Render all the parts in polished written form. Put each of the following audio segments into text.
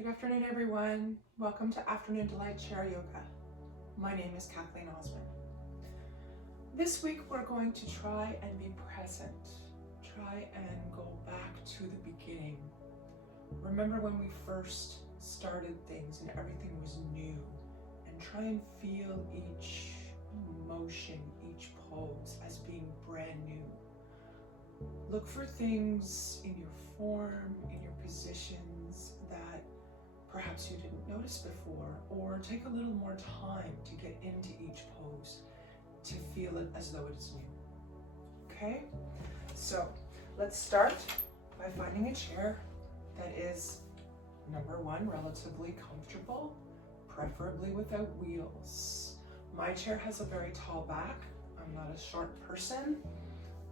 Good afternoon, everyone. Welcome to Afternoon Delight Chair Yoga. My name is Kathleen Osmond. This week we're going to try and be present. Try and go back to the beginning. Remember when we first started things and everything was new, and try and feel each motion, each pose as being brand new. Look for things in your form, in your positions that perhaps you didn't notice before, or take a little more time to get into each pose to feel it as though it's new. Okay? So let's start by finding a chair that is, number one, relatively comfortable, preferably without wheels. My chair has a very tall back. I'm not a short person.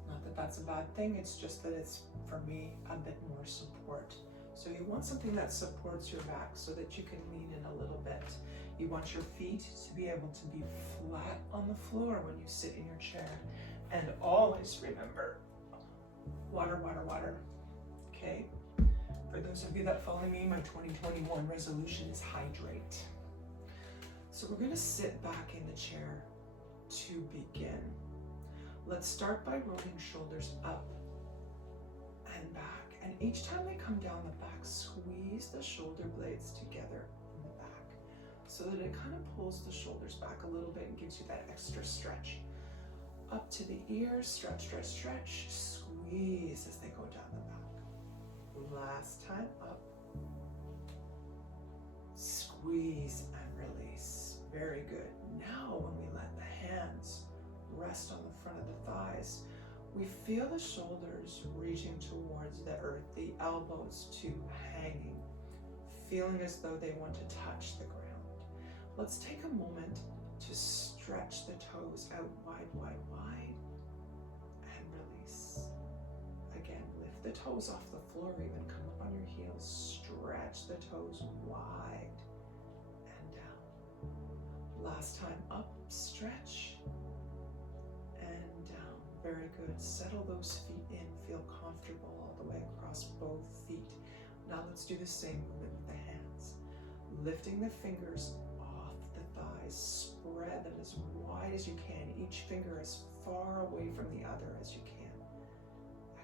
Not that that's a bad thing, it's just that it's, for me, a bit more support. So you want something that supports your back so that you can lean in a little bit. You want your feet to be able to be flat on the floor when you sit in your chair. And always remember, water, water, water. Okay? For those of you that follow me, my 2021 resolution is hydrate. So we're gonna sit back in the chair to begin. Let's start by rolling shoulders up and back. And each time they come down the back, squeeze the shoulder blades together in the back so that it kind of pulls the shoulders back a little bit and gives you that extra stretch. Up to the ears, stretch, stretch, stretch, squeeze as they go down the back. Last time, up, squeeze and release. Very good. Now when we let the hands rest on the front of the thighs, we feel the shoulders reaching towards the earth, the elbows to hanging, feeling as though they want to touch the ground. Let's take a moment to stretch the toes out wide, wide, wide, and release. Again, lift the toes off the floor, even come up on your heels, stretch the toes wide and down. Last time, up, stretch, and down. Very good. Settle those feet in. Feel comfortable all the way across both feet. Now let's do the same movement with the hands. Lifting the fingers off the thighs. Spread them as wide as you can. Each finger as far away from the other as you can.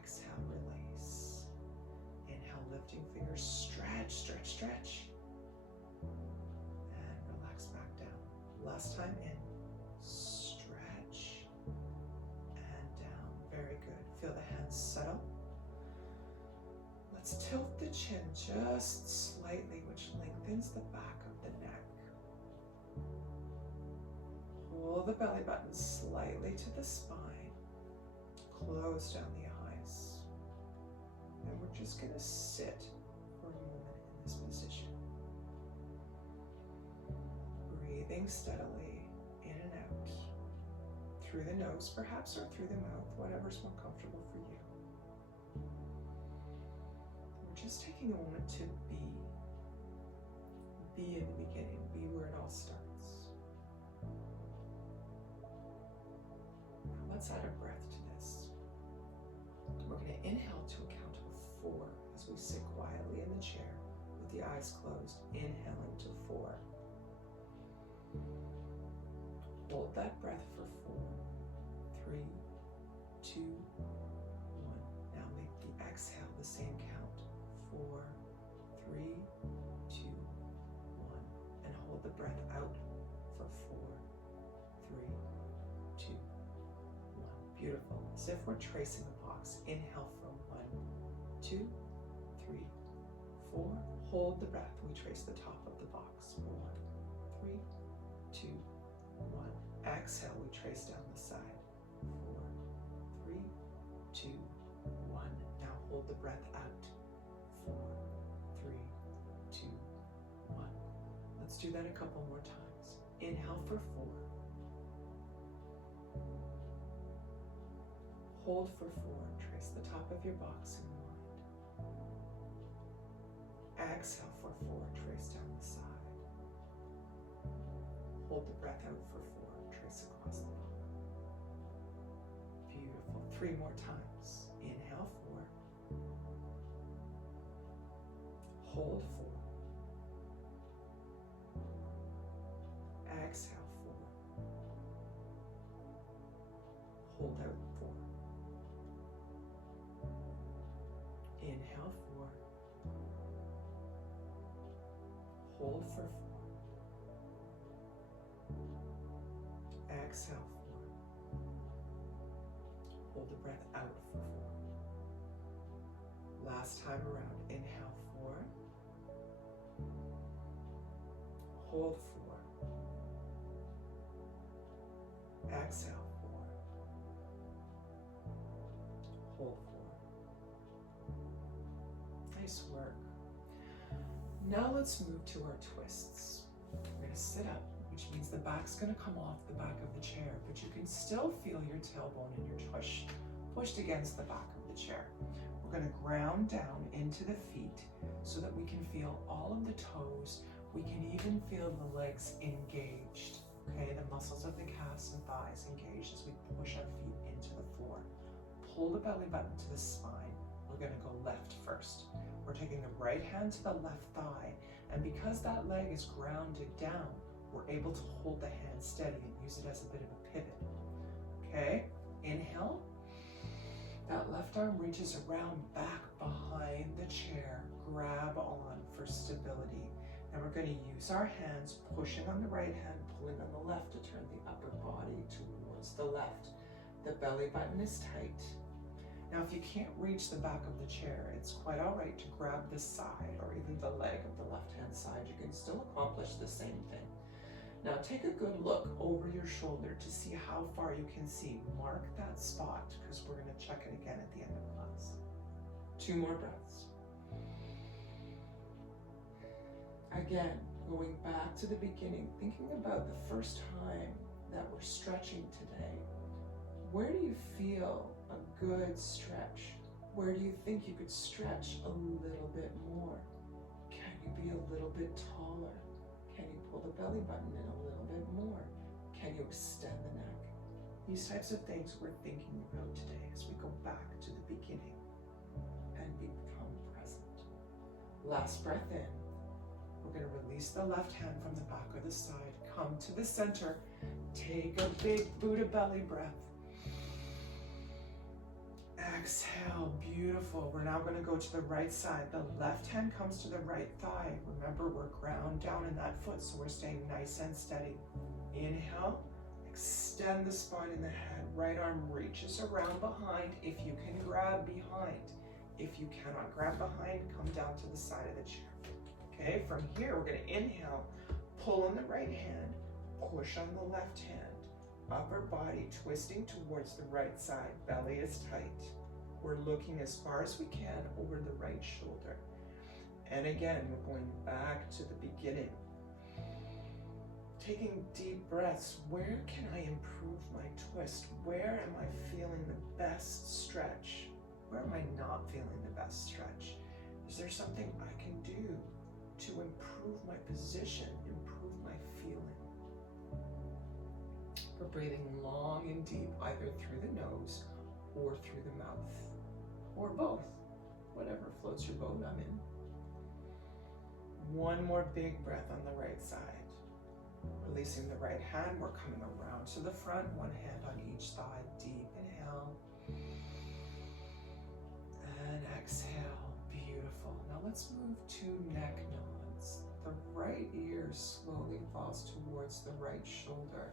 Exhale, release. Inhale, lifting fingers. Stretch, stretch, stretch. And relax back down. Last time in. Very good. Feel the hands settle. Let's tilt the chin just slightly, which lengthens the back of the neck. Pull the belly button slightly to the spine. Close down the eyes. And we're just going to sit for a moment in this position. Breathing steadily in and out. Through the nose perhaps, or through the mouth, whatever's more comfortable for you. We're just taking a moment to be in the beginning, be where it all starts. Let's add a breath to this. We're going to inhale to a count of 4 as we sit quietly in the chair with the eyes closed, inhaling to 4. Hold that breath for 4. 3, 2, 1. Now make the exhale the same count. 4, 3, 2, 1. And hold the breath out for 4, 3, 2, 1. Beautiful. As if we're tracing the box. Inhale for 1, 2, 3, 4. Hold the breath. We trace the top of the box. 4, 3, 2, 1. Exhale. We trace down the side. 4, 3, 2, 1. Now hold the breath out. 4, 3, 2, 1. Let's do that a couple more times. Inhale for 4. Hold for 4. Trace the top of your box in your mind. Exhale for 4. Trace down the side. Hold the breath out for 4. Trace across the bottom. Beautiful. 3 more times. Inhale 4. Hold 4. for 4. Exhale, 4. Hold the breath out for 4. Last time around, inhale, 4. Hold 4. Exhale, 4. Hold 4. Nice work. Now let's move to our twists. We're going to sit up, which means the back's going to come off the back of the chair, but you can still feel your tailbone and your tush pushed against the back of the chair. We're going to ground down into the feet so that we can feel all of the toes. We can even feel the legs engaged, okay? The muscles of the calves and thighs engaged as we push our feet into the floor. Pull the belly button to the spine. We're going to go left first. We're taking the right hand to the left thigh, and because that leg is grounded down, we're able to hold the hand steady and use it as a bit of a pivot. Okay, inhale. That left arm reaches around back behind the chair. Grab on for stability. And we're going to use our hands, pushing on the right hand, pulling on the left to turn the upper body towards the left. The belly button is tight. Now, if you can't reach the back of the chair, it's quite all right to grab the side or even the leg of the left-hand side. You can still accomplish the same thing. Now, take a good look over your shoulder to see how far you can see. Mark that spot because we're going to check it again at the end of class. 2 more breaths. Again, going back to the beginning, thinking about the first time that we're stretching today. Where do you feel a good stretch? Where do you think you could stretch a little bit more? Can you be a little bit taller? Can you pull the belly button in a little bit more? Can you extend the neck? These types of things we're thinking about today as we go back to the beginning and become present. Last breath in. We're going to release the left hand from the back or the side. Come to the center. Take a big Buddha belly breath. Exhale, beautiful. We're now going to go to the right side. The left hand comes to the right thigh. Remember, we're ground down in that foot, so we're staying nice and steady. Inhale, extend the spine in the head. Right arm reaches around behind if you can grab behind. If you cannot grab behind, come down to the side of the chair. Okay, from here, we're going to inhale, pull on the right hand, push on the left hand. Upper body twisting towards the right side. Belly is tight. We're looking as far as we can over the right shoulder. And again, we're going back to the beginning. Taking deep breaths. Where can I improve my twist? Where am I feeling the best stretch? Where am I not feeling the best stretch? Is there something I can do to improve my position, improve my feeling? We're breathing long and deep, either through the nose or through the mouth, or both, whatever floats your boat, I'm in. One more big breath on the right side. Releasing the right hand, we're coming around to the front, one hand on each thigh. Deep inhale and exhale. Beautiful. Now let's move to neck nods. The right ear slowly falls towards the right shoulder.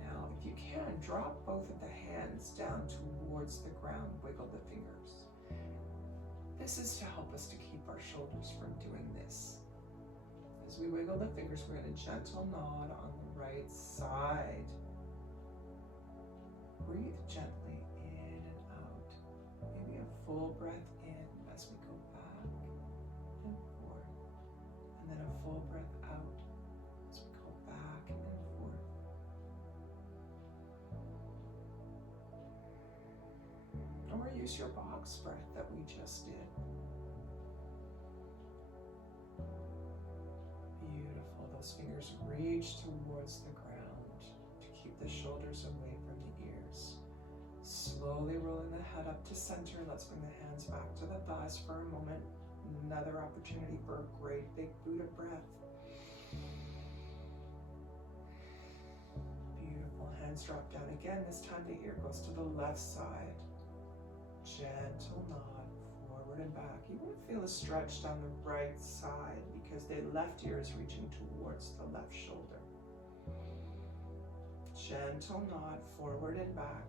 Now, if you can, drop both of the hands down towards the ground, wiggle the fingers. This is to help us to keep our shoulders from doing this. As we wiggle the fingers, we're in a gentle nod on the right side. Breathe gently in and out. Maybe a full breath in as we go back and forth, and then a full breath out as we go back and forth. Or use your box breath that we just did. Beautiful. Those fingers reach towards the ground to keep the shoulders away from the ears. Slowly rolling the head up to center. Let's bring the hands back to the thighs for a moment. Another opportunity for a great big Buddha breath. Beautiful. Hands drop down again. This time the ear goes to the left side. Gentle nod forward and back. You want to feel a stretch down the right side because the left ear is reaching towards the left shoulder. Gentle nod forward and back.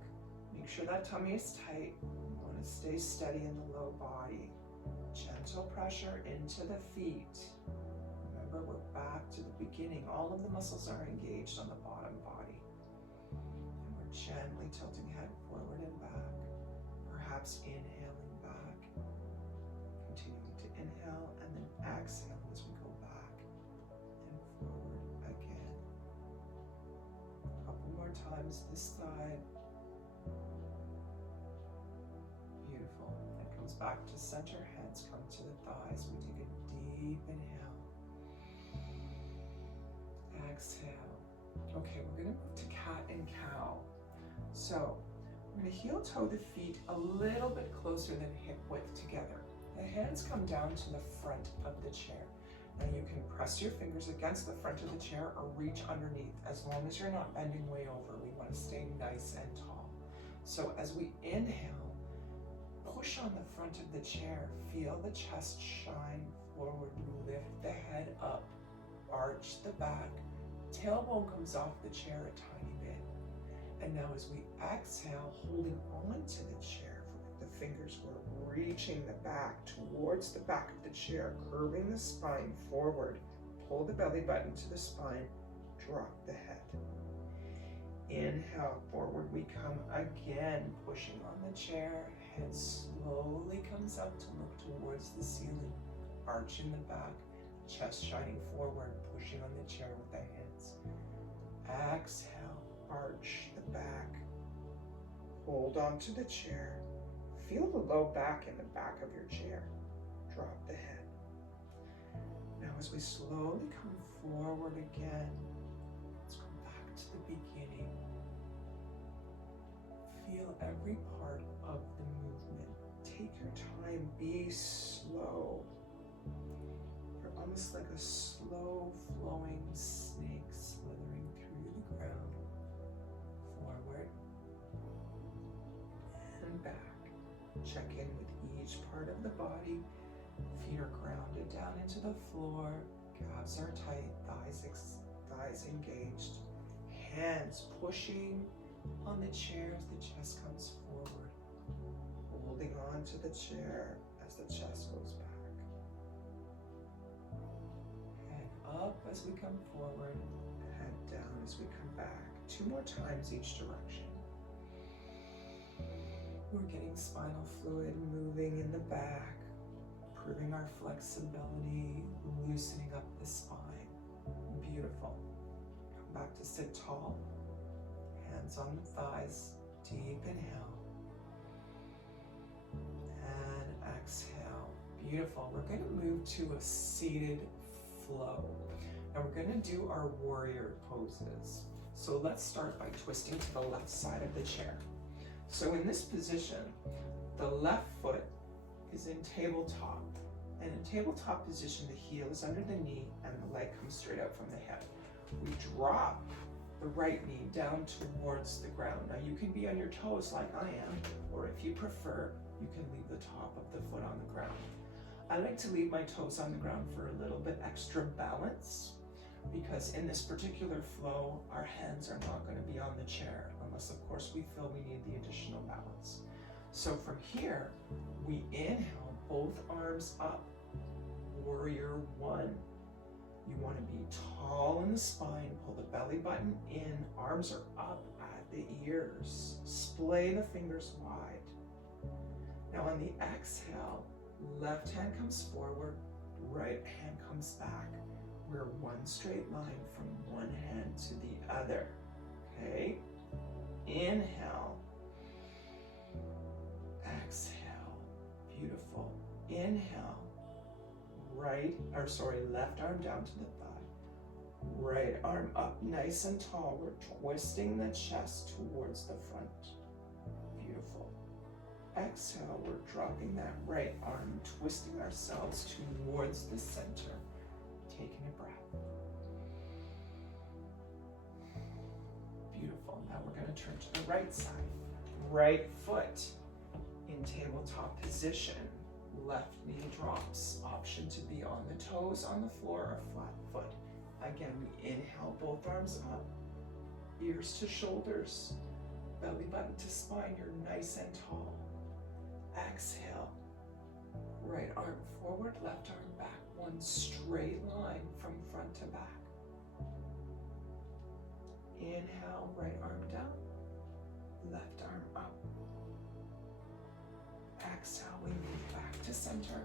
Make sure that tummy is tight. You want to stay steady in the low body. Gentle pressure into the feet. Remember, we're back to the beginning. All of the muscles are engaged on the bottom body. And we're gently tilting head forward and back. Perhaps inhaling back. Continuing to inhale and then exhale as we go back and forward again. A couple more times this side. Beautiful. It comes back to center, hands come to the thighs. We take a deep inhale. Exhale. Okay, we're going to move to cat and cow. So we're going to heel toe the feet a little bit closer than hip width together. The hands come down to the front of the chair. Now you can press your fingers against the front of the chair or reach underneath, as long as you're not bending way over. We want to stay nice and tall. So as we inhale, push on the front of the chair. Feel the chest shine forward. Lift the head up. Arch the back. Tailbone comes off the chair a tiny bit. And now as we exhale, holding onto the chair, the fingers were reaching the back towards the back of the chair, curving the spine forward. Pull the belly button to the spine. Drop the head. Inhale, forward we come again, pushing on the chair. Head slowly comes up to look towards the ceiling. Arch in the back, chest shining forward, pushing on the chair with the hands. Exhale, arch the back. Hold on to the chair. Feel the low back in the back of your chair. Drop the head. Now as we slowly come forward again, let's go back to the beginning. Feel every part of the movement. Take your time, be slow. You're almost like a slow flowing snake slithering through the ground. Forward and back. Check in with each part of the body. Feet are grounded down into the floor. Calves are tight, thighs engaged. Hands pushing on the chair as the chest comes forward. Holding on to the chair as the chest goes back. Head up as we come forward. Head down as we come back. 2 more times each direction. We're getting spinal fluid moving in the back, improving our flexibility, loosening up the spine. Beautiful. Come back to sit tall. Hands on the thighs. Deep inhale. And exhale. Beautiful. We're going to move to a seated flow. And we're going to do our warrior poses. So let's start by twisting to the left side of the chair. So in this position, the left foot is in tabletop. And in tabletop position, the heel is under the knee and the leg comes straight out from the hip. We drop the right knee down towards the ground. Now you can be on your toes like I am, or if you prefer, you can leave the top of the foot on the ground. I like to leave my toes on the ground for a little bit extra balance, because in this particular flow, our hands are not going to be on the chair, unless of course we feel we need the additional balance. So from here, we inhale, both arms up, warrior 1. You want to be tall in the spine, pull the belly button in, arms are up at the ears, splay the fingers wide. Now on the exhale, left hand comes forward, right hand comes back. We're one straight line from one hand to the other, okay? Inhale, exhale, beautiful. Inhale, left arm down to the thigh. Right arm up nice and tall. We're twisting the chest towards the front. Beautiful. Exhale, we're dropping that right arm, twisting ourselves towards the center. Taking a breath. Beautiful. Now we're going to turn to the right side. Right foot in tabletop position. Left knee drops. Option to be on the toes, on the floor, or flat foot. Again, we inhale, both arms up. Ears to shoulders. Belly button to spine. You're nice and tall. Exhale. Right arm forward, left arm back. One straight line from front to back. Inhale, right arm down. Left arm up. Exhale, we move back to center.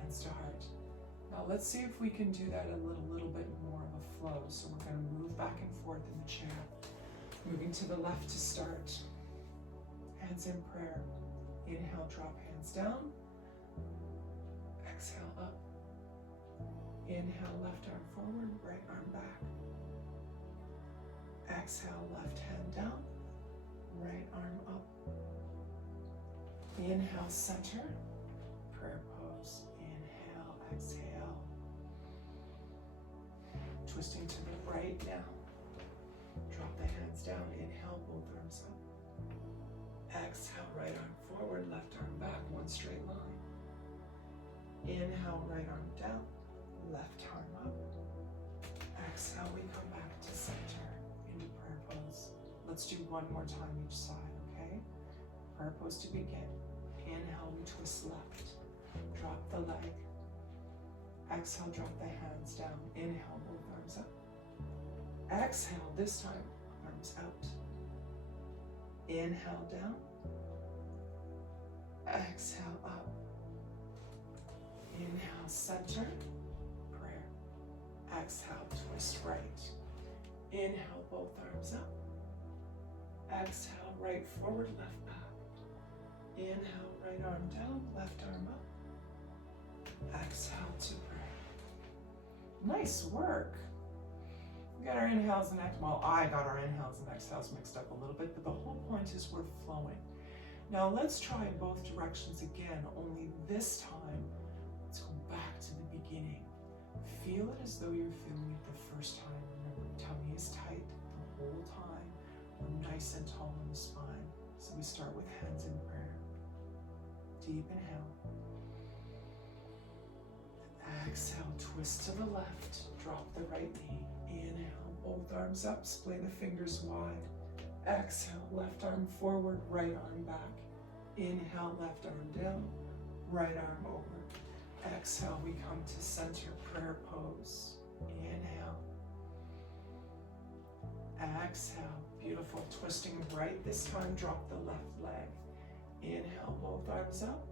Hands to heart. Now let's see if we can do that a little bit more of a flow. So we're going to move back and forth in the chair. Moving to the left to start. Hands in prayer. Inhale, drop hands down. Exhale, up. Inhale, left arm forward, right arm back. Exhale, left hand down, right arm up. Inhale, center, prayer pose. Inhale, exhale. Twisting to the right now. Drop the hands down. Inhale, both arms up. Exhale, right arm forward, left arm back, one straight line. Inhale, right arm down, left arm up. Exhale, we come back to center into prayer pose. Let's do one more time each side, okay? Prayer pose to begin. Inhale, we twist left. Drop the leg. Exhale, drop the hands down. Inhale, both arms up. Exhale, this time, arms out. Inhale, down. Exhale, up. Inhale, center, prayer. Exhale, twist right. Inhale, both arms up. Exhale, right forward, left back. Inhale, right arm down, left arm up. Exhale to pray. Nice work. We got our inhales and exhales. Well, I got our inhales and exhales mixed up a little bit, but the whole point is we're flowing. Now let's try both directions again, only this time, let's go back to the beginning. Feel it as though you're feeling it the first time. Remember, tummy is tight the whole time. We're nice and tall in the spine. So we start with hands in prayer. Deep inhale. Exhale, twist to the left, drop the right knee. Inhale, both arms up, splay the fingers wide. Exhale, left arm forward, right arm back. Inhale, left arm down, right arm over. Exhale, we come to center, prayer pose. Inhale. Exhale, beautiful. Twisting right this time, drop the left leg. Inhale, both arms up.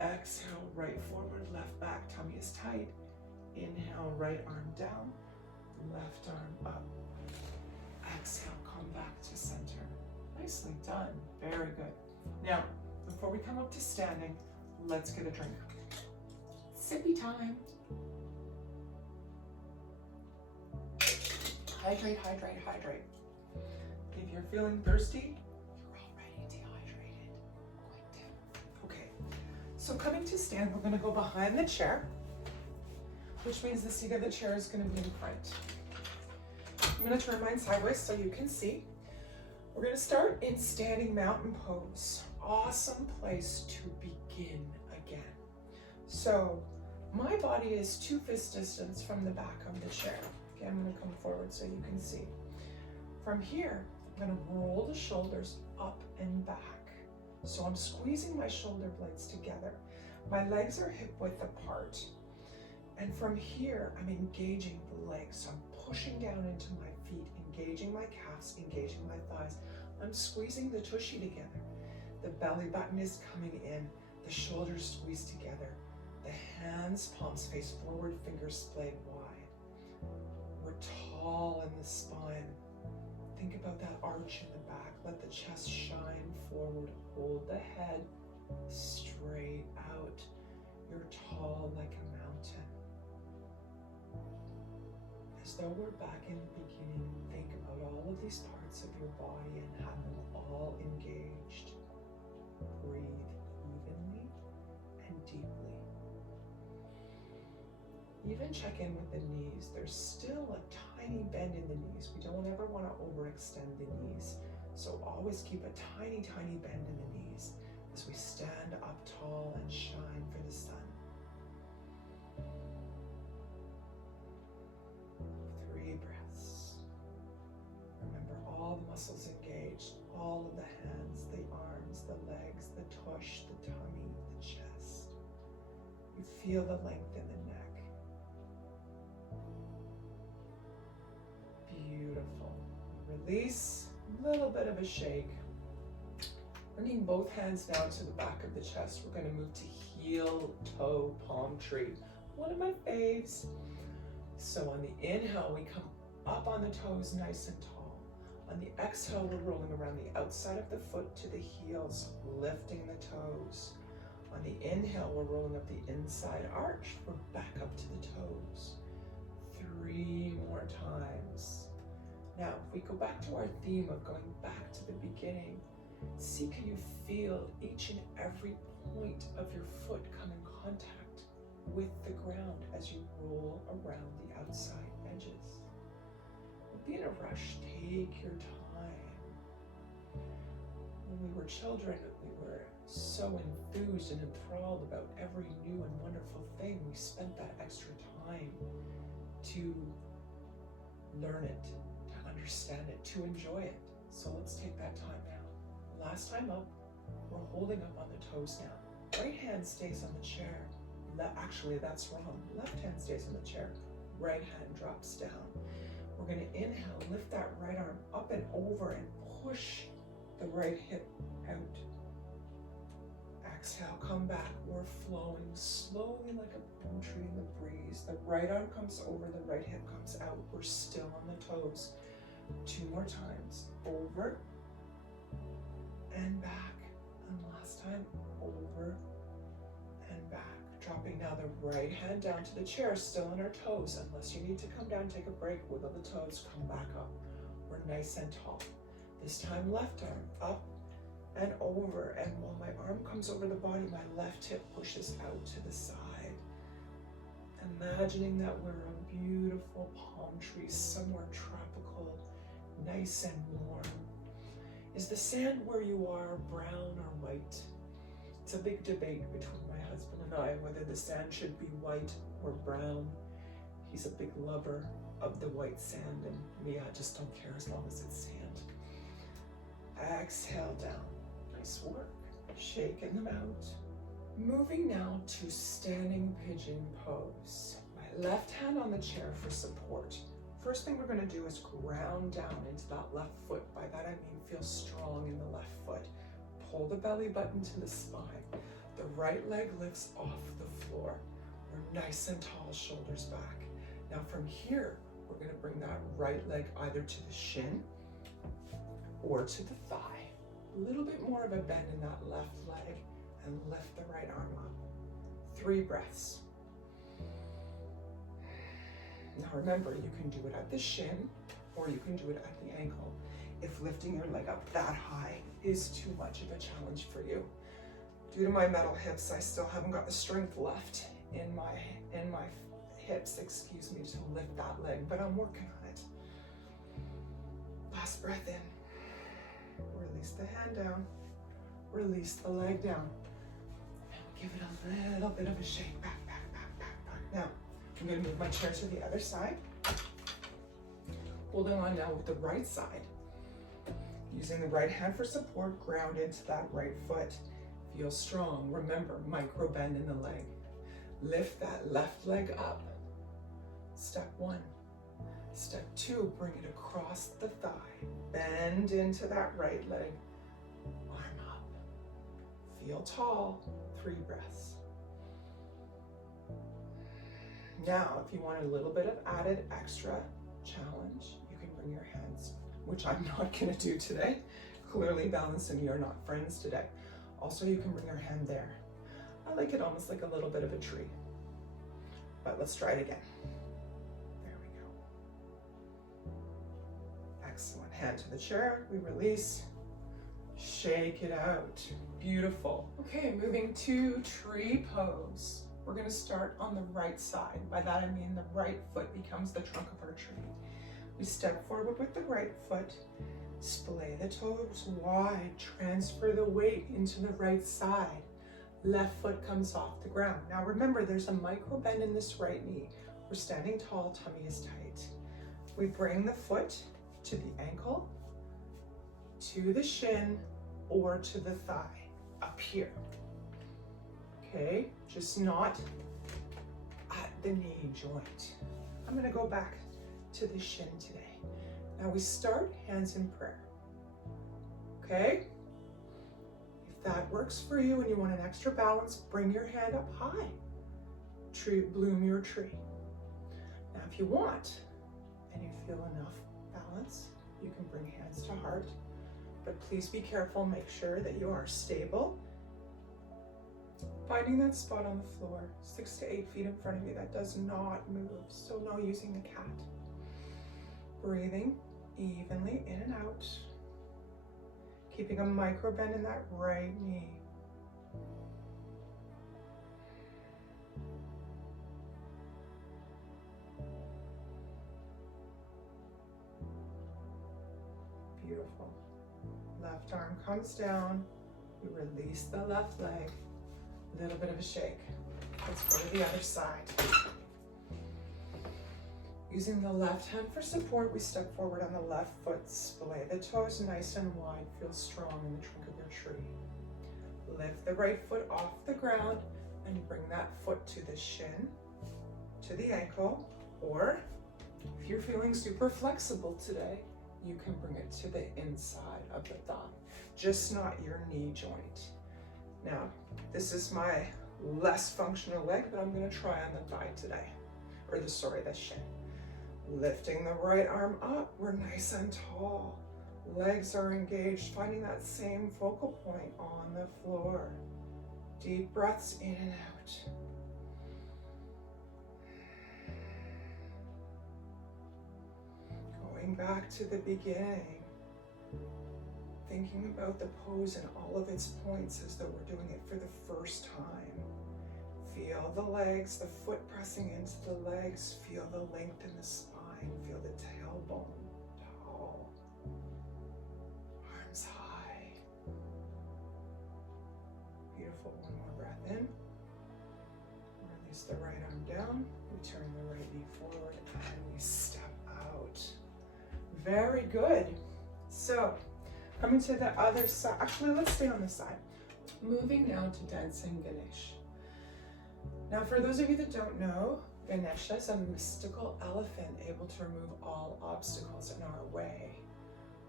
Exhale, right forward, left back, tummy is tight. Inhale, right arm down, left arm up. Exhale, come back to center. Nicely done, very good. Now, before we come up to standing, let's get a drink. Sippy time. Hydrate, hydrate, hydrate. If you're feeling thirsty, you're already dehydrated. Okay, so coming to stand, we're gonna go behind the chair, which means the seat of the chair is gonna be in front. I'm gonna turn mine sideways so you can see. We're gonna start in standing mountain pose. Awesome place to begin again. So my body is 2 fist distance from the back of the chair. Okay, I'm gonna come forward so you can see. From here, I'm gonna roll the shoulders up and back. So I'm squeezing my shoulder blades together. My legs are hip width apart. And from here, I'm engaging the legs. So I'm pushing down into my feet, engaging my calves, engaging my thighs. I'm squeezing the tushy together. The belly button is coming in, the shoulders squeeze together. The hands, palms face forward, fingers splayed wide. We're tall in the spine. Think about that arch in the back. Let the chest shine forward. Hold the head straight out. You're tall like a mountain. As though we're back in the beginning, think about all of these parts of your body and have them all engaged. Breathe evenly and deeply. Even check in with the knees. There's still a tiny bend in the knees. We don't ever want to overextend the knees. So always keep a tiny, tiny bend in the knees as we stand up tall and shine for the sun. 3 breaths. Remember all the muscles engaged, all of the hands, the arms, the legs, the tush, the tummy, the chest. You feel the length in the neck. Beautiful. Release, a little bit of a shake. Bringing both hands down to the back of the chest, we're going to move to heel, toe, palm tree. One of my faves. So on the inhale, we come up on the toes nice and tall. On the exhale, we're rolling around the outside of the foot to the heels, lifting the toes. On the inhale, we're rolling up the inside arch. We're back up to the toes. 3 more times. Now, if we go back to our theme of going back to the beginning, see, can you feel each and every point of your foot come in contact with the ground as you roll around the outside edges? Don't be in a rush, take your time. When we were children, we were so enthused and enthralled about every new and wonderful thing. We spent that extra time to learn it, to understand it, to enjoy it. So let's take that time now. Last time up, we're holding up on the toes now. Right hand stays on the chair. Actually, that's wrong. Left hand stays on the chair. Right hand drops down. We're going to inhale, lift that right arm up and over and push the right hip out. Exhale, come back. We're flowing slowly like a palm tree in the breeze. The right arm comes over, the right hip comes out. We're still on the toes. 2 more times. Over and back. And last time, over and back. Dropping now the right hand down to the chair, still on our toes. Unless you need to come down, take a break, wiggle the toes, come back up. We're nice and tall. This time, left arm up and over. And while my arm comes over the body, my left hip pushes out to the side. Imagining that we're a beautiful palm tree, somewhere tropical, nice and warm. Is the sand where you are brown or white? It's a big debate between my husband and I whether the sand should be white or brown. He's a big lover of the white sand, and me, I just don't care as long as it's sand. Exhale down. Nice work. Shaking them out. Moving now to standing pigeon pose. My left hand on the chair for support. First thing we're going to do is ground down into that left foot. By that I mean feel strong in the left foot. Pull the belly button to the spine. The right leg lifts off the floor. We're nice and tall, shoulders back. Now from here, we're going to bring that right leg either to the shin or to the thigh. A little bit more of a bend in that left leg and lift the right arm up. 3 breaths. Now remember, you can do it at the shin or you can do it at the ankle. If lifting your leg up that high is too much of a challenge for you. Due to my metal hips, I still haven't got the strength left in my hips, excuse me, to lift that leg, but I'm working on it. Last breath in. Release the hand down. Release the leg down. And give it a little bit of a shake. Back, back, back, back, back. Now, I'm going to move my chair to the other side. Holding on now with the right side. Using the right hand for support, ground into that right foot. Feel strong. Remember, micro bend in the leg. Lift that left leg up. Step 1. Step 2, bring it across the thigh. Bend into that right leg. Arm up. Feel tall. 3 breaths. Now, if you want a little bit of added extra challenge, you can bring your hands, which I'm not going to do today. Clearly, balance and me are not friends today. Also, you can bring your hand there. I like it almost like a little bit of a tree. But let's try it again. There we go. Excellent. Hand to the chair. We release. Shake it out. Beautiful. Okay, moving to tree pose. We're going to start on the right side. By that I mean the right foot becomes the trunk of our tree. We step forward with the right foot, splay the toes wide, transfer the weight into the right side. Left foot comes off the ground. Now remember, there's a micro bend in this right knee. We're standing tall, tummy is tight. We bring the foot to the ankle, to the shin, or to the thigh, up here. Okay, just not at the knee joint. I'm gonna go back to the shin today. Now we start hands in prayer. Okay? If that works for you and you want an extra balance, bring your hand up high. Bloom your tree. Now if you want, and you feel enough balance, you can bring hands to heart, but please be careful, make sure that you are stable. Finding that spot on the floor, 6 to 8 feet in front of you, that does not move, so no using the cat. Breathing evenly in and out, keeping a micro bend in that right knee. Beautiful. Left arm comes down. We release the left leg. A little bit of a shake. Let's go to the other side. Using the left hand for support, we step forward on the left foot. Splay the toes nice and wide. Feel strong in the trunk of your tree. Lift the right foot off the ground and bring that foot to the shin, to the ankle, or if you're feeling super flexible today, you can bring it to the inside of the thigh, just not your knee joint. Now, this is my less functional leg, but I'm gonna try on the thigh today, or the shin. Lifting the right arm up, we're nice and tall. Legs are engaged, finding that same focal point on the floor. Deep breaths in and out. Going back to the beginning, thinking about the pose and all of its points as though we're doing it for the first time. Feel the legs, the foot pressing into the legs, feel the length in the spine, feel the tailbone tall, arms high. Beautiful, one more breath in. Release the right arm down, we turn the right knee forward and we step out. Very good. So, coming to the other side, actually let's stay on this side. Moving now to dancing Ganesh. Now for those of you that don't know, Ganesha is a mystical elephant able to remove all obstacles in our way.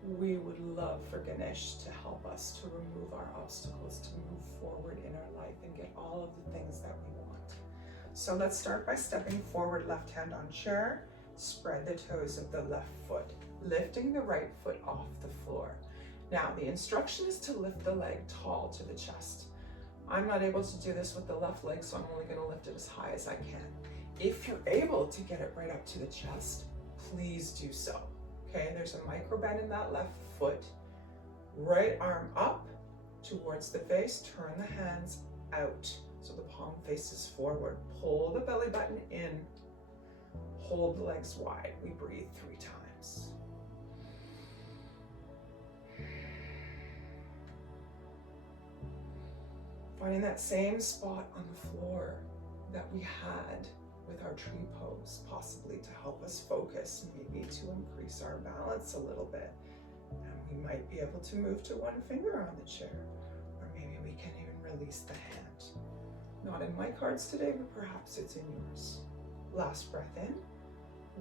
We would love for Ganesh to help us to remove our obstacles, to move forward in our life and get all of the things that we want. So let's start by stepping forward, left hand on chair, spread the toes of the left foot, lifting the right foot off the floor. Now the instruction is to lift the leg tall to the chest. I'm not able to do this with the left leg, so I'm only going to lift it as high as I can. If you're able to get it right up to the chest, please do so. Okay, there's a micro bend in that left foot. Right arm up towards the face, turn the hands out so the palm faces forward. Pull the belly button in, hold the legs wide. We breathe 3 times. Finding that same spot on the floor that we had with our tree pose, possibly to help us focus, maybe to increase our balance a little bit. And we might be able to move to one finger on the chair, or maybe we can even release the hand. Not in my cards today, but perhaps it's in yours. Last breath in,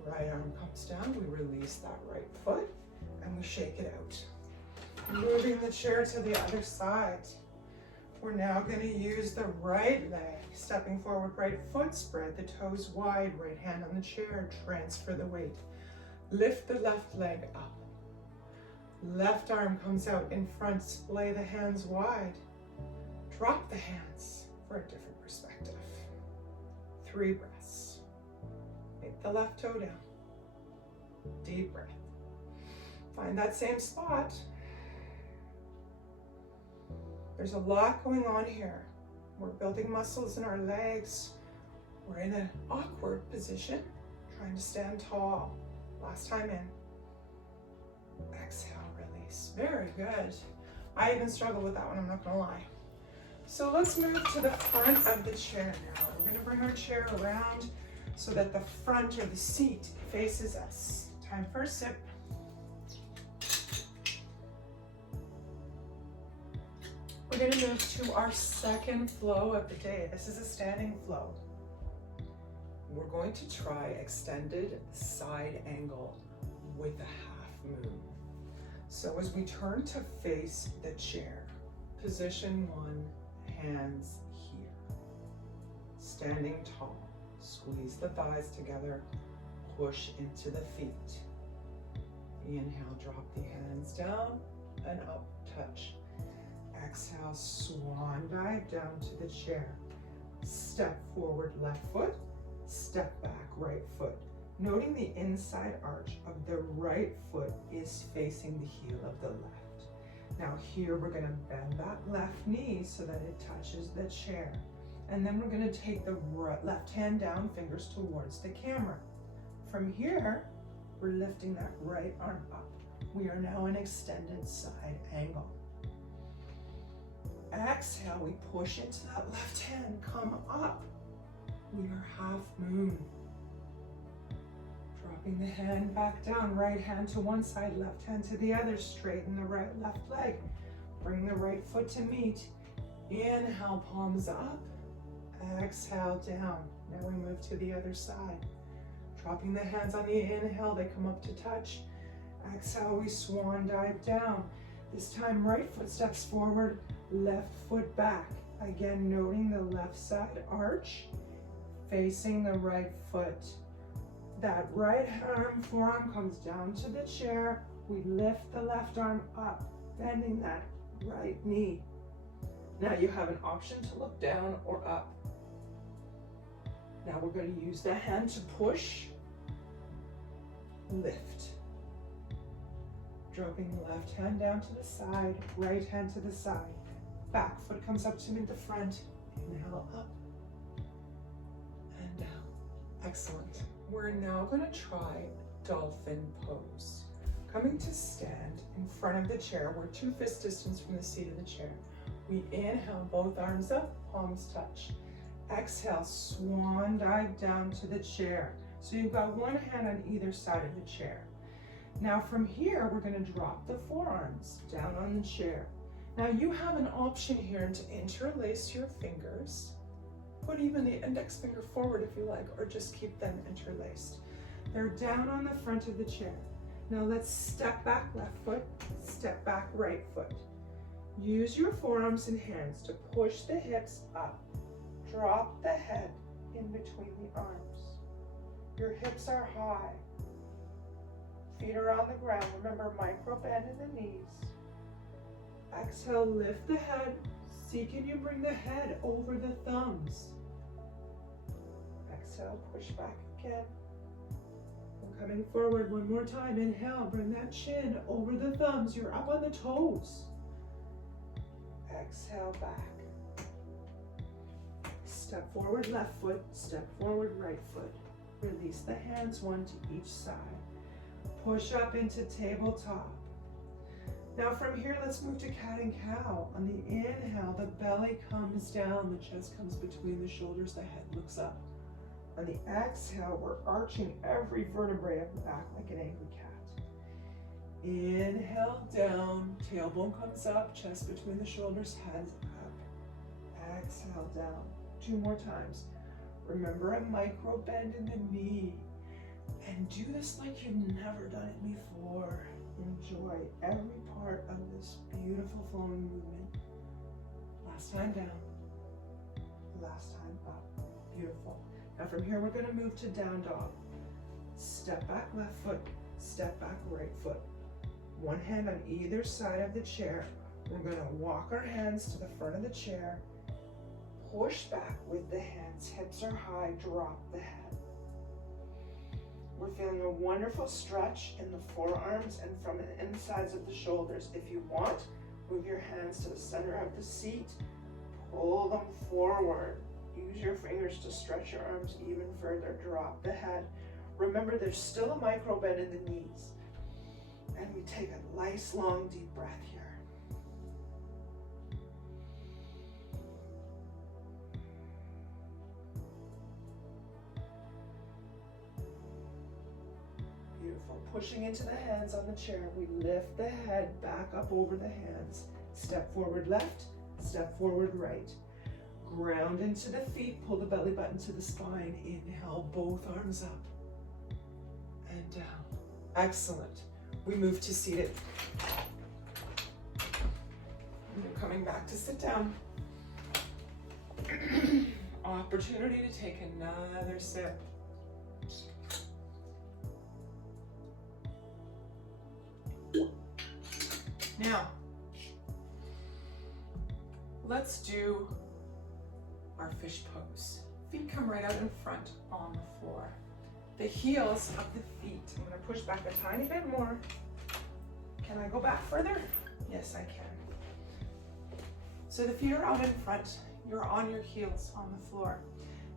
right arm comes down, we release that right foot, and we shake it out. Moving the chair to the other side. We're now going to use the right leg, stepping forward, right foot, spread the toes wide, right hand on the chair, transfer the weight. Lift the left leg up. Left arm comes out in front, splay the hands wide. Drop the hands for a different perspective. 3 breaths. Make the left toe down. Deep breath. Find that same spot. There's a lot going on here. We're building muscles in our legs. We're in an awkward position, trying to stand tall. Last time in. Exhale, release. Very good. I even struggle with that one, I'm not gonna lie. So let's move to the front of the chair now. We're going to bring our chair around so that the front or the seat faces us. Time for a sip. We're going to move to our second flow of the day. This is a standing flow. We're going to try extended side angle with a half moon. So as we turn to face the chair, position one, hands here. Standing tall, squeeze the thighs together, push into the feet. Inhale, drop the hands down and up, touch. Exhale, swan dive down to the chair. Step forward, left foot, step back, right foot. Noting the inside arch of the right foot is facing the heel of the left. Now here we're going to bend that left knee so that it touches the chair. And then we're going to take the left hand down, fingers towards the camera. From here, we're lifting that right arm up. We are now in extended side angle. Exhale, we push into that left hand, come up. We are half moon. Dropping the hand back down, right hand to one side, left hand to the other, straighten the right left leg. Bring the right foot to meet. Inhale, palms up. Exhale, down. Now we move to the other side. Dropping the hands on the inhale, they come up to touch. Exhale, we swan dive down. This time, right foot steps forward, left foot back. Again, noting the left side arch, facing the right foot. That right arm, forearm comes down to the chair. We lift the left arm up, bending that right knee. Now you have an option to look down or up. Now we're going to use the hand to push, lift. Dropping the left hand down to the side, right hand to the side. Back foot comes up to meet the front. Inhale, up and down. Excellent. We're now going to try Dolphin Pose. Coming to stand in front of the chair, we're 2 fist distance from the seat of the chair. We inhale, both arms up, palms touch. Exhale, swan dive down to the chair. So you've got one hand on either side of the chair. Now from here, we're going to drop the forearms down on the chair. Now you have an option here to interlace your fingers. Put even the index finger forward if you like, or just keep them interlaced. They're down on the front of the chair. Now let's step back left foot, step back right foot. Use your forearms and hands to push the hips up. Drop the head in between the arms. Your hips are high. Feet are on the ground. Remember, micro bend in the knees. Exhale, lift the head. See, can you bring the head over the thumbs? Exhale, push back again. I'm coming forward one more time. Inhale, bring that chin over the thumbs. You're up on the toes. Exhale, back. Step forward, left foot. Step forward, right foot. Release the hands, one to each side. Push up into tabletop. Now from here, let's move to cat and cow. On the inhale, the belly comes down, the chest comes between the shoulders, the head looks up. On the exhale, we're arching every vertebrae of the back like an angry cat. Inhale, down, tailbone comes up, chest between the shoulders, head up. Exhale, down. 2 more times. Remember a micro bend in the knee. And do this like you've never done it before. Enjoy every part of this beautiful flowing movement. Last time down, last time up. Beautiful. Now from here, we're going to move to down dog. Step back left foot, step back right foot. One hand on either side of the chair. We're going to walk our hands to the front of the chair. Push back with the hands. Hips are high. Drop the head. We're feeling a wonderful stretch in the forearms and from the insides of the shoulders. If you want, move your hands to the center of the seat. Pull them forward. Use your fingers to stretch your arms even further. Drop the head. Remember, there's still a micro bend in the knees. And we take a nice long deep breath here. pushing into the hands on the chair. We lift the head back up over the hands. Step forward left, step forward right. Ground into the feet, pull the belly button to the spine. Inhale, both arms up and down. Excellent. We move to seated. And we're coming back to sit down. Opportunity to take another sip. Now, let's do our fish pose. Feet come right out in front on the floor. The heels of the feet. I'm going to push back a tiny bit more. Can I go back further? Yes, I can. So the feet are out in front. You're on your heels on the floor.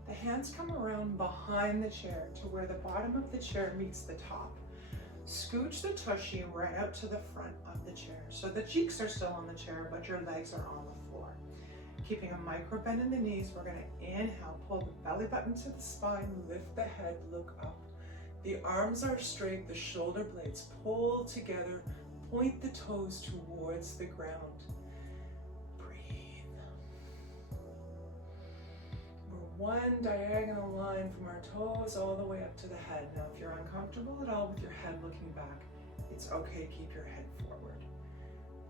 The hands come around behind the chair to where the bottom of the chair meets the top. Scooch the tushy right out to the front of the chair. So the cheeks are still on the chair, but your legs are on the floor. Keeping a micro bend in the knees, we're going to inhale, pull the belly button to the spine, lift the head, look up. The arms are straight, the shoulder blades pull together, point the toes towards the ground. Breathe. We're one diagonal line from our toes all the way up to the head. Now, if you're uncomfortable at all with your head looking back, it's okay to keep your head forward.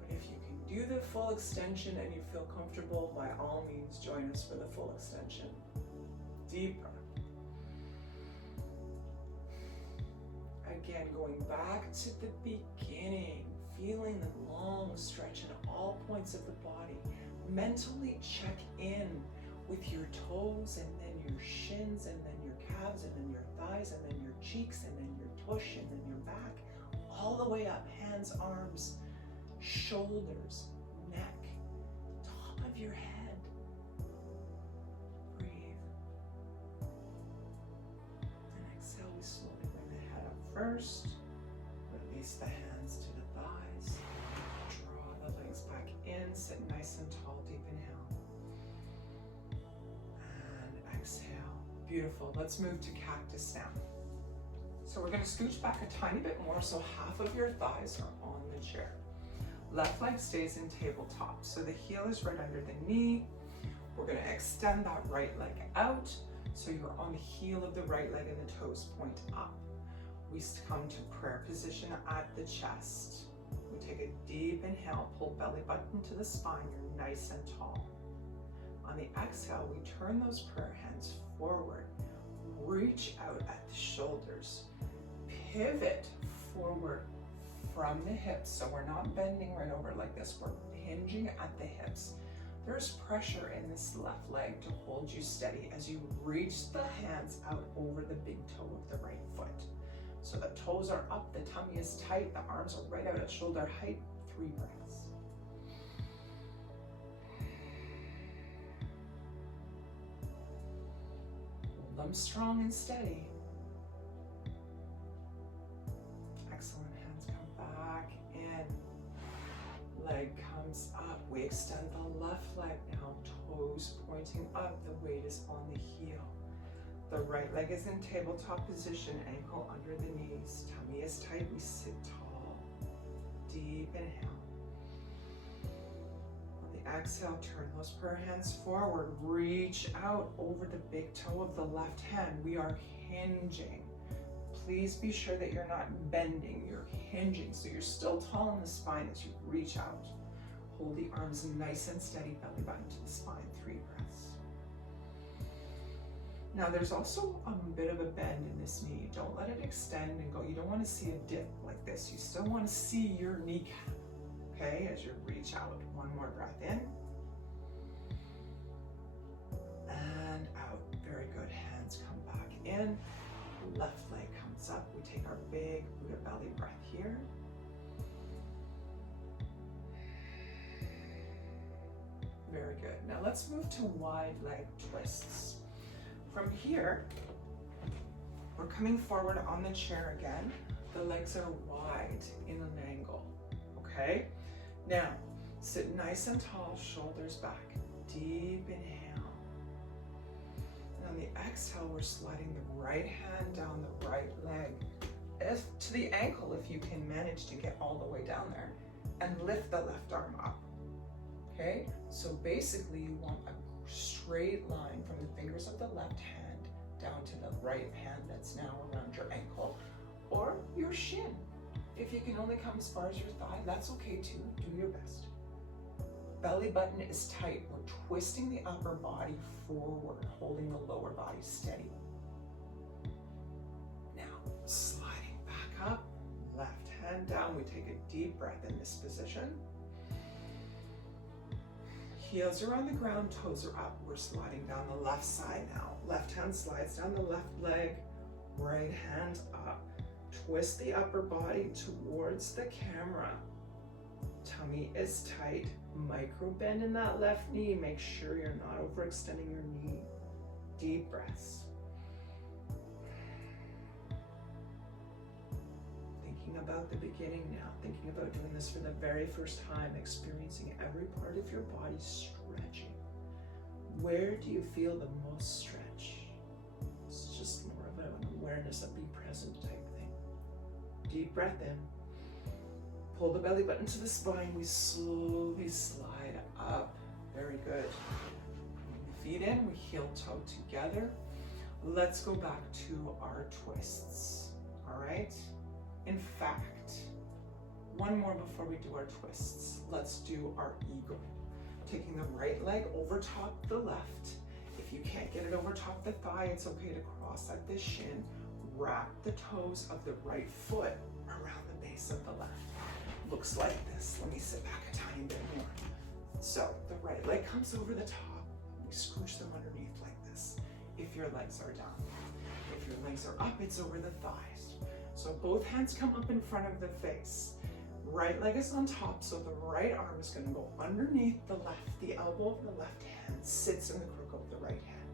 But if you can do the full extension and you feel comfortable, by all means, join us for the full extension. Deep breath. Again, going back to the beginning, feeling the long stretch in all points of the body. Mentally check in with your toes and then your shins and then your calves and then your thighs and then your cheeks and then your tush and then your back, all the way up, hands, arms, shoulders, neck, top of your head. Breathe. And exhale, we slowly bring the head up first. Release the hands to the thighs. Draw the legs back in. Sit nice and tall. Deep inhale. And exhale. Beautiful. Let's move to cactus now. So we're going to scooch back a tiny bit more so half of your thighs are on the chair. Left leg stays in tabletop. So the heel is right under the knee. We're going to extend that right leg out. So you're on the heel of the right leg and the toes point up. We come to prayer position at the chest. We take a deep inhale, pull belly button to the spine. You're nice and tall. On the exhale, we turn those prayer hands forward. Reach out at the shoulders. Pivot forward from the hips. So we're not bending right over like this. We're hinging at the hips. There's pressure in this left leg to hold you steady as you reach the hands out over the big toe of the right foot. So the toes are up, the tummy is tight, the arms are right out at shoulder height. 3 breaths. Hold them strong and steady. Excellent. Hands come back in. Leg comes up. We extend the left leg now. Toes pointing up. The weight is on the heel. The right leg is in tabletop position. Ankle under the knees. Tummy is tight. We sit tall. Deep inhale. On the exhale, turn those prayer hands forward. Reach out over the big toe of the left hand. We are hinging. Please be sure that you're not bending, you're hinging. So you're still tall in the spine as you reach out. Hold the arms nice and steady, belly button to the spine. 3 breaths. Now there's also a bit of a bend in this knee. Don't let it extend and go. You don't want to see a dip like this. You still want to see your kneecap, okay, as you reach out. One more breath in. And out. Very good. Hands come back in. Left leg comes up. We take our big Buddha belly breath here. Very good. Now let's move to wide leg twists. From here, we're coming forward on the chair again. The legs are wide in an angle, okay? Now, sit nice and tall, shoulders back. Deep inhale. And on the exhale, we're sliding the right hand down the right leg. to the ankle if you can manage to get all the way down there, and lift the left arm up. Okay, so basically you want a straight line from the fingers of the left hand down to the right hand that's now around your ankle or your shin. If you can only come as far as your thigh, that's okay too. Do your best. Belly button is tight. We're twisting the upper body forward, holding the lower body steady. Now, sliding back up, left hand down. We take a deep breath in this position. Heels are on the ground, toes are up. We're sliding down the left side now. Left hand slides down the left leg, right hand up. Twist the upper body towards the camera. Tummy is tight. Micro bend in that left knee. Make sure you're not overextending your knee. Deep breaths. Thinking about the beginning now. Thinking about doing this for the very first time. Experiencing every part of your body stretching. Where do you feel the most stretch? It's just more of an awareness of be present type thing. Deep breath in. Pull the belly button to the spine. We slowly slide up. Very good. Feet in, we heel toe together. Let's go back to our twists. All right? In fact, one more before we do our twists. Let's do our eagle. Taking the right leg over top the left. If you can't get it over top the thigh, it's okay to cross at the shin. Wrap the toes of the right foot around the base of the left. Looks like this. Let me sit back a tiny bit more. So the right leg comes over the top. We scooch them underneath like this. If your legs are down. If your legs are up, it's over the thighs. So both hands come up in front of the face. Right leg is on top, so the right arm is going to go underneath the left. The elbow of the left hand sits in the crook of the right hand.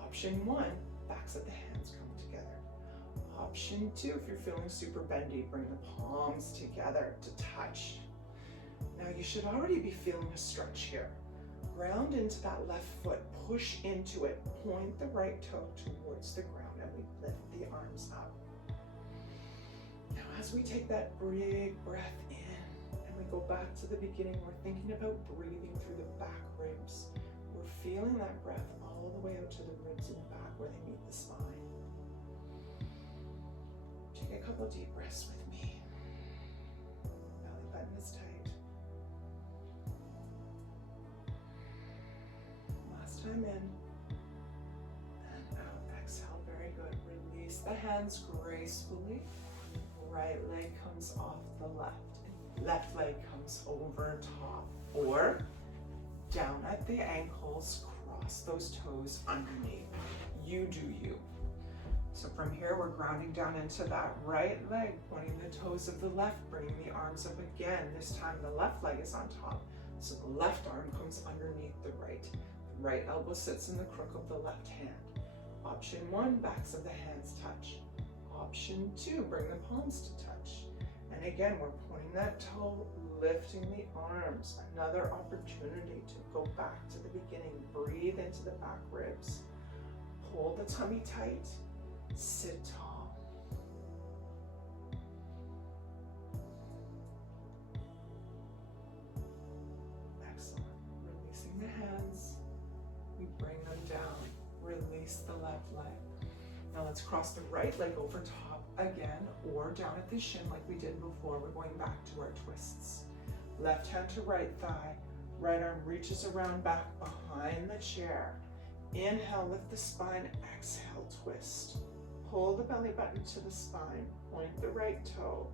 Option 1, backs of the hands come together. Option 2, if you're feeling super bendy, bring the palms together to touch. Now you should already be feeling a stretch here. Ground into that left foot, push into it, point the right toe towards the ground, and we lift the arms up. Now as we take that big breath in, and we go back to the beginning, we're thinking about breathing through the back ribs. We're feeling that breath all the way out to the ribs in the back where they meet the spine. Take a couple deep breaths with me. Belly button is tight. Last time in and out. Exhale, very good. Release the hands gracefully. Right leg comes off the left. Left leg comes over top. Or down at the ankles, cross those toes underneath. You do you. So from here, we're grounding down into that right leg, pointing the toes of the left, bringing the arms up again. This time the left leg is on top. So the left arm comes underneath the right. The right elbow sits in the crook of the left hand. Option 1, backs of the hands touch. Option 2, bring the palms to touch. And again, we're pointing that toe, lifting the arms. Another opportunity to go back to the beginning. Breathe into the back ribs. Hold the tummy tight. Sit tall. Excellent. Releasing the hands. We bring them down. Release the left leg. Now let's cross the right leg over top again, or down at the shin like we did before. We're going back to our twists. Left hand to right thigh. Right arm reaches around back behind the chair. Inhale, lift the spine. Exhale, twist. Pull the belly button to the spine. Point the right toe.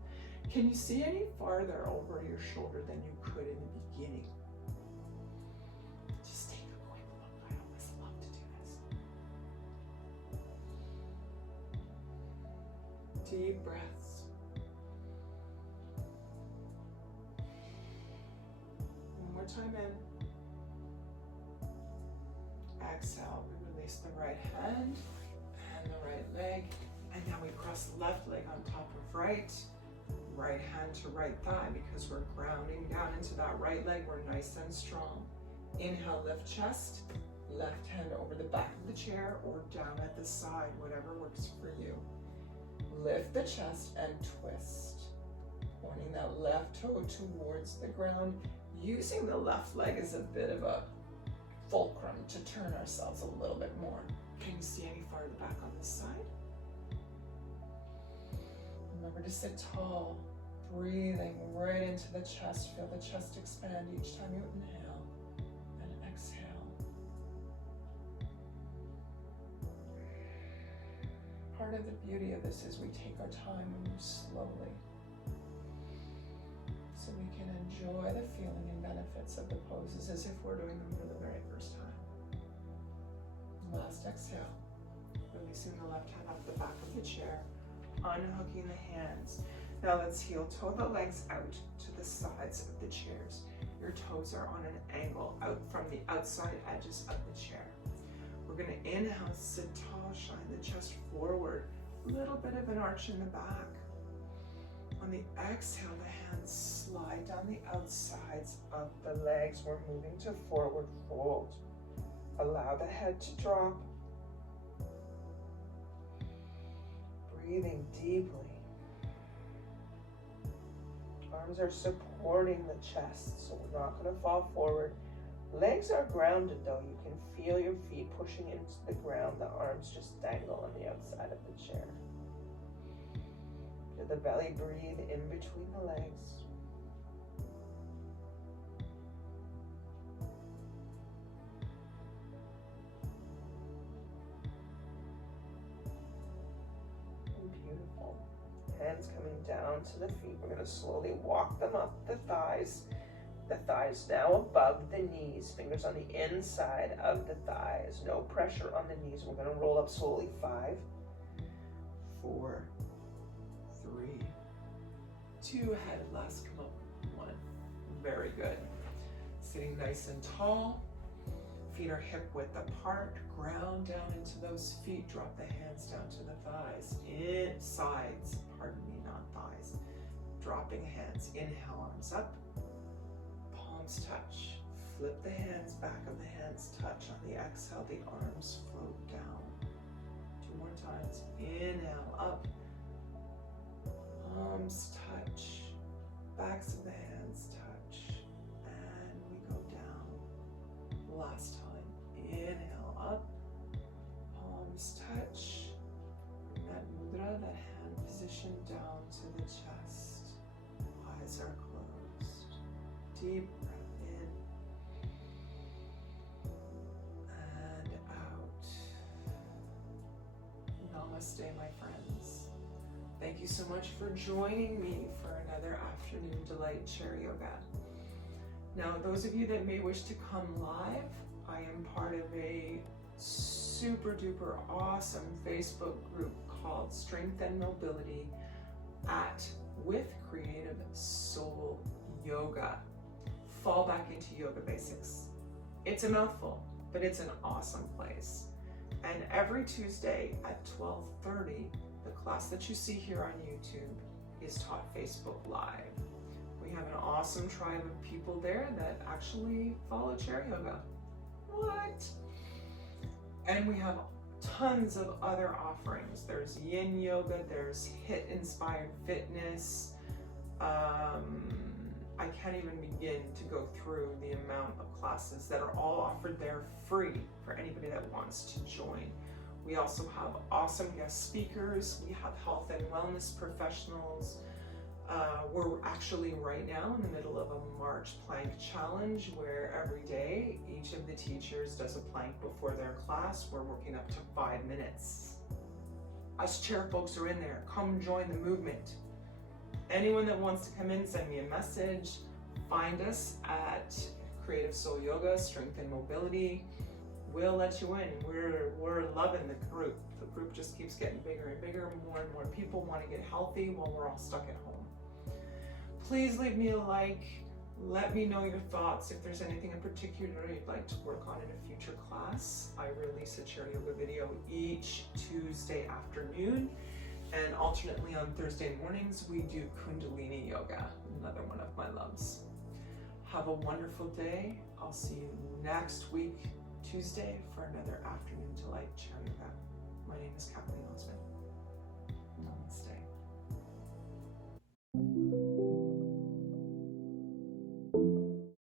Can you see any farther over your shoulder than you could in the beginning? Just take a quick look. I always love to do this. Deep breaths. One more time in. Exhale, we release the right hand and the right leg. And now we cross the left leg on top of right. Right hand to right thigh because we're grounding down into that right leg. We're nice and strong. Inhale, lift chest. Left hand over the back of the chair or down at the side, whatever works for you. Lift the chest and twist. Pointing that left toe towards the ground, using the left leg as a bit of a fulcrum to turn ourselves a little bit more. Can you see any farther back on this side? Remember to sit tall, breathing right into the chest. Feel the chest expand each time you inhale and exhale. Part of the beauty of this is we take our time and move slowly, so we can enjoy the feeling and benefits of the poses as if we're doing them for the very first time. Last exhale, releasing the left hand off the back of the chair, unhooking the hands. Now let's heel toe the legs out to the sides of the chairs. Your toes are on an angle out from the outside edges of the chair. We're going to inhale, sit tall, shine the chest forward, a little bit of an arch in the back. On the exhale, the hands slide down the outsides of the legs. We're moving to forward fold. Allow the head to drop. Breathing deeply. Arms are supporting the chest, so we're not going to fall forward. Legs are grounded though. You can feel your feet pushing into the ground. The arms just dangle on the outside of the chair. Feel the belly breathe in between the legs. Beautiful. Hands coming down to the feet. We're going to slowly walk them up the thighs. The thighs now above the knees. Fingers on the inside of the thighs. No pressure on the knees. We're going to roll up slowly. 5, 4, 3, 2 ahead. Last come up. 1. Very good. Sitting nice and tall. Feet are hip width apart. Ground down into those feet. Drop the hands down to the thighs. Sides. Pardon me, not thighs. Dropping hands. Inhale, arms up. Palms touch. Flip the hands, back of the hands touch. On the exhale, the arms float down. 2 more times. Inhale, up. Palms touch. Backs of the hands touch. And we go down. Last time. Inhale, up. Palms touch. Bring that mudra, that hand position down to the chest. Eyes are closed. Deep breath in and out. Namaste, my friends. Thank you so much for joining me for another afternoon delight chair yoga. Now, those of you that may wish to come live, I am part of a super duper awesome Facebook group called Strength and Mobility with Creative Soul Yoga. Fall back into yoga basics. It's a mouthful, but it's an awesome place. And every Tuesday at 12:30, the class that you see here on YouTube is taught Facebook Live. We have an awesome tribe of people there that actually follow chair yoga. What? And we have tons of other offerings. There's yin yoga, there's HIIT inspired fitness. I can't even begin to go through the amount of classes that are all offered there free for anybody that wants to join. We also have awesome guest speakers. We have health and wellness professionals. We're actually right now in the middle of a March plank challenge where every day each of the teachers does a plank before their class. We're working up to 5 minutes. Us chair folks are in there. Come join the movement. Anyone that wants to come in, send me a message. Find us at Creative Soul Yoga, Strength and Mobility. We'll let you in. We're loving the group. The group just keeps getting bigger and bigger. More and more people want to get healthy while we're all stuck at home. Please leave me a like. Let me know your thoughts. If there's anything in particular you'd like to work on in a future class, I release a chair yoga video each Tuesday afternoon. And alternately on Thursday mornings, we do Kundalini yoga, another one of my loves. Have a wonderful day. I'll see you next week, Tuesday, for another afternoon delight chair yoga. My name is Kathleen Osmond.